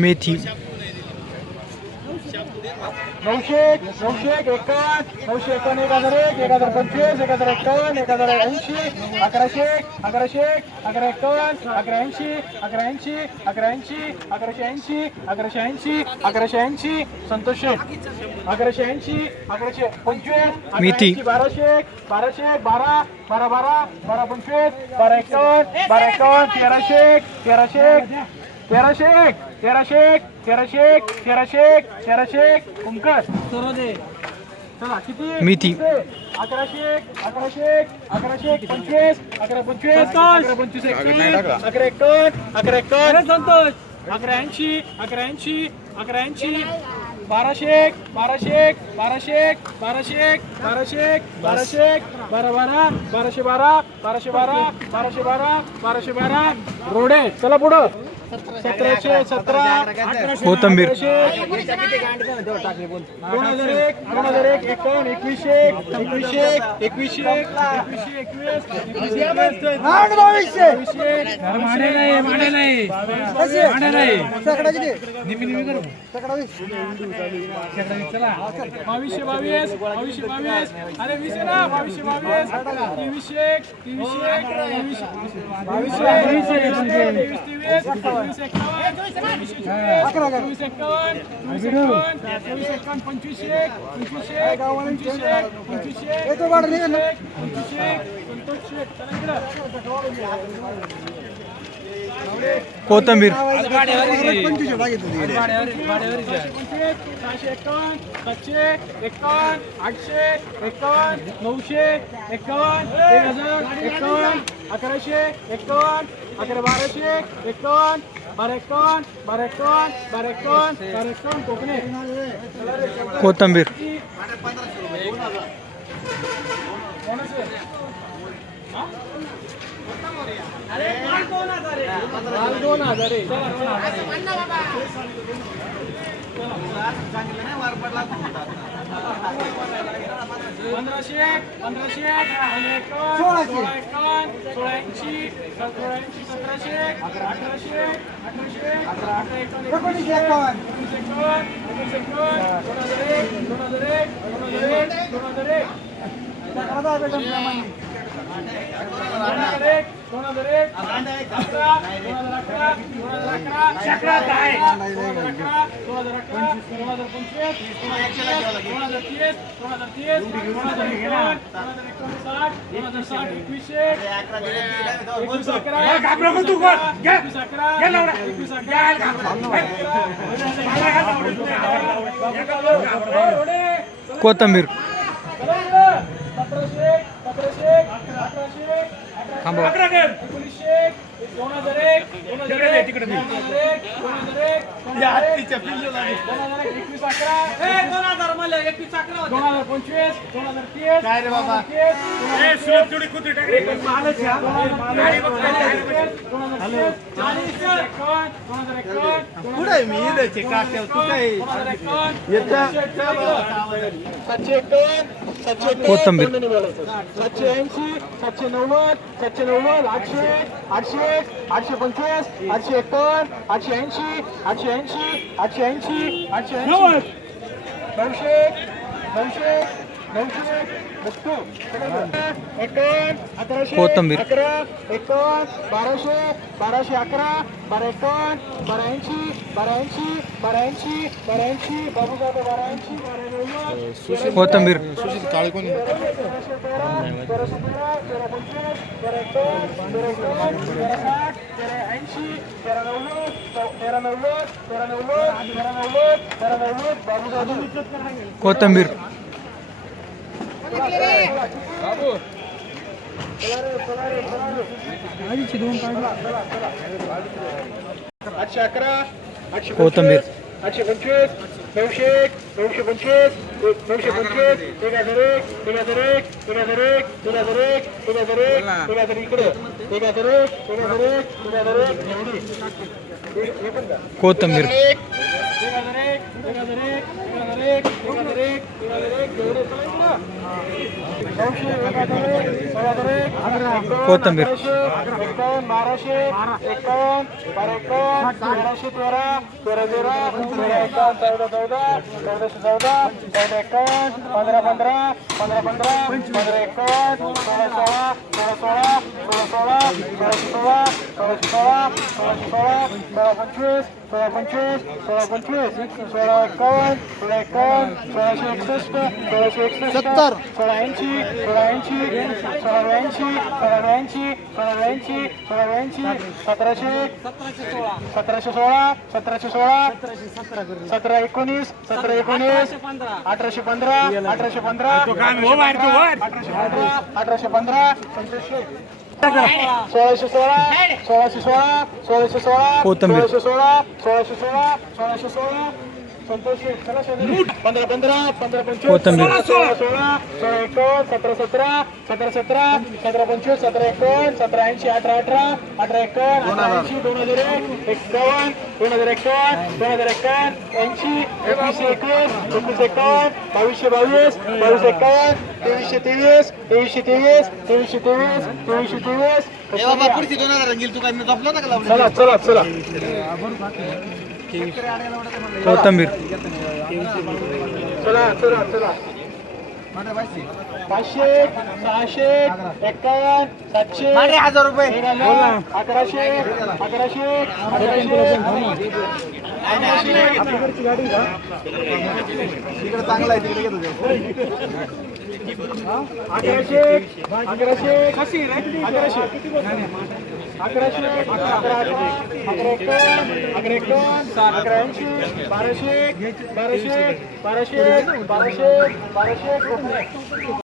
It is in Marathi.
Meti. नऊशे नऊशे एक एकावन्न नऊशे एकावन्न एक हजार एक एक हजार पंचवीस एक हजार एकावन्न एक हजार ऐंशी अकराशे एक अकराशे एक अकरा एकावन्न अकरा ऐंशी अकरा ऐंशी अकरा ऐंशी अकराशे ऐंशी अकराशे ऐंशी अकराशे ऐंशी संतोष अकराशे ऐंशी अकराशे पंचवीस बाराशे एक बाराशे एक बारा बारा बारा बारा पंचवीस बारा एकावन्न बारा एकावन्न तेराशे एक तेराशे एक तेराशे एक. तेराशे एक तेराशे एक तेराशे एक तेराशे एक कुंकस चला किती? मिती. अकराशे एक अकराशे एक अकराशे एक पंचवीस अकरा पंचवीस अकरा पंचवीस एकवीस अकरा एकावन्न अकरा एकावन्न. संतोष. अकरा ऐंशी अकरा ऐंशी अकरा ऐंशी. बाराशे एक बाराशे एक बाराशे एक बाराशे एक बाराशे एक बाराशे एक बारा बारा बाराशे बारा बाराशे बारा बाराशे बारा बाराशे बारा. रोडे. चला पुढं. सतराशे सतरा कोथंबीर. दोन हजार एक दोन हजार एक एकावन्न एकवीसशे एकवीसशे एकवीसशे एकवीसशे एकवीस एकवीसशे बावीसशे. बावीस बावीसशे बावीस. अरे वीस ना? बावीसशे बावीस. तेवीसशे एक तेवीसशे बावीसशे तेवीस तेवीस. पंचवीसशे पंचवीसशे कोथंबीर. सहाशे एकावन्न सातशे एकावन्न आठशे एकावन्न नऊशे एकावन्न एक हजार अकराशे एकावन्न अकरा बाराशे एकावन्न बारा एकावन्न बारा एकावन्न बारा एकावन्न बारा एकावन्न कोकणे कोथंबीर माल दोन हजार आहे. पंधराशे पंधराशे सोळा एकावन्न सोळा ऐंशी सोळा ऐंशी सतराशे अठराशे अठराशे अठरा एकावन्न एकोणीसशे एकावन्न एकोणीस एकावन्न एकोणीस एकावन्न दोन हजार एक दोन हजार एक दोन हजार एक दोन हजार एक दोन हजार एक दोन हजार अकरा दोन हजार अकरा दोन हजार अकरा दोन हजार अकरा हजार अकरा दोन हजार पंचवीस दोन हजार तीस दोन हजार तीस दोन हजार एकावन्न दोन हजार एकावन्न साठ दोन हजार साठ एकवीसशे एकवीस अकरा एकवीस अकरा एकवीस अकरा कोथंबीर सतराशे दोन हजार एक दोन हजार एक दोन हजार एक दोन हजार एक दोन हजार एक दोन हजार एक एकवीस अकरा दोन हजार मला एकवीस अकरा दोन हजार पंचवीस दोन हजार तीस काय रे बाबा पुढे मी सातशे एकावन्न कोथिंबीर. सातशे ऐंशी सातशे नव्वद सातशे नव्वद आठशे आठशे आठशे पंचवीस आठशे एकावन्न आठशे ऐंशी आठशे ऐंशी आठशे ऐंशी आठशे ऐंशी. नऊशे नऊशे कोथिंबीर. अकरा एकावन्न बाराशे बाराशे अकरा बारा एकावन्न बारा ऐंशी बारा ऐंशी बारा ऐंशी बारा ऐंशी बाबू जातो बारा ऐंशी नव्वद कोथंबीर. कोथंबीर. आठशे अकरा आठशे कोथिंबीर. पंचवीस, आठशे पंचवीस नऊशे एक नऊशे पंचवीस नऊशे पंचवीस एक हजार एक एक हजार एक एक हजार एक एक हजार एक एक हजार एक एक हजार इकडे एक हजार एक एक हजार एक एक हजार एक एवढी कोथंबीर. एक हजार एक एक हजार एक एक हजार एक तीन हजार एक कोथिंबीर. एकावन्न बाराशे एकावन्न बारा एकावन्न तेराशे तेरा तेरा तेरा तेरा एकावन्न चौदा चौदा चौदाशे चौदा चौदा एकावन्न पंधरा पंधरा पंधरा पंधरा पंधरा एकावन्न सोळा सोळा सोळा सोळा सोळा सोळा सोळा सोळाशे सोळा सोळाशे सोळा सोळा पंचवीस सोळा पंचवीस सोळा पंचवीस सोळा एकावन्न सोळा एकावन्न सोळाशे एकसष्ट सोळाशे एकसष्ट सोळा ऐंशी सोळा ऐंशी सोळा ब्याऐंशी सोळा ब्याऐंशी सोळा ब्याऐंशी सोळा ब्याऐंशी सतराशे सतराशे सोळा सतराशे सोळा सतरा एकोणीस सतरा एकोणीस अठराशे पंधरा अठराशे पंधरा अठराशे पंधरा अठराशे पंधरा पंचवीसशे सोळाशे सोळा सोळाशे सोळा सोळाशे सोळा. सोळाशे सोळा सोळाशे सोळा सोळाशे सोळा. पंधरा पंधरा पंधरा पंचवीस कोथिंबीर. सोळा सोळा सोळा एकावन्न सतरा सतरा सतरा सतरा सतरा पंचवीस सतरा एकावन्न सतरा ऐंशी अठरा अठरा अठरा एकावन्न अठरा ऐंशी दोन हजार एक एकावन्न दोन हजार एकावन्न दोन हजार एकावन्न ऐंशी एकवीसशे एकवीस एकवीस एकावन्न बावीसशे बावीस बावीस एकावन्न तेवीसशे तेवीस तेवीसशे तेवीस तेवीसशे तेवीस तेवीसशे तेवीस चला चला चला कोथंबीर. चला चला चला. पाचशे सहाशे एक्कावन्न सातशे हजार रुपये. अकराशे अकराशे अकराशे अकराशे. अकराशे कशी अकराशे अकराशे अकरा अकरा अकरा एकावन्न अकरा एकावन्न अकरा ऐंशी बाराशे बाराशे बाराशे बाराशे बाराशे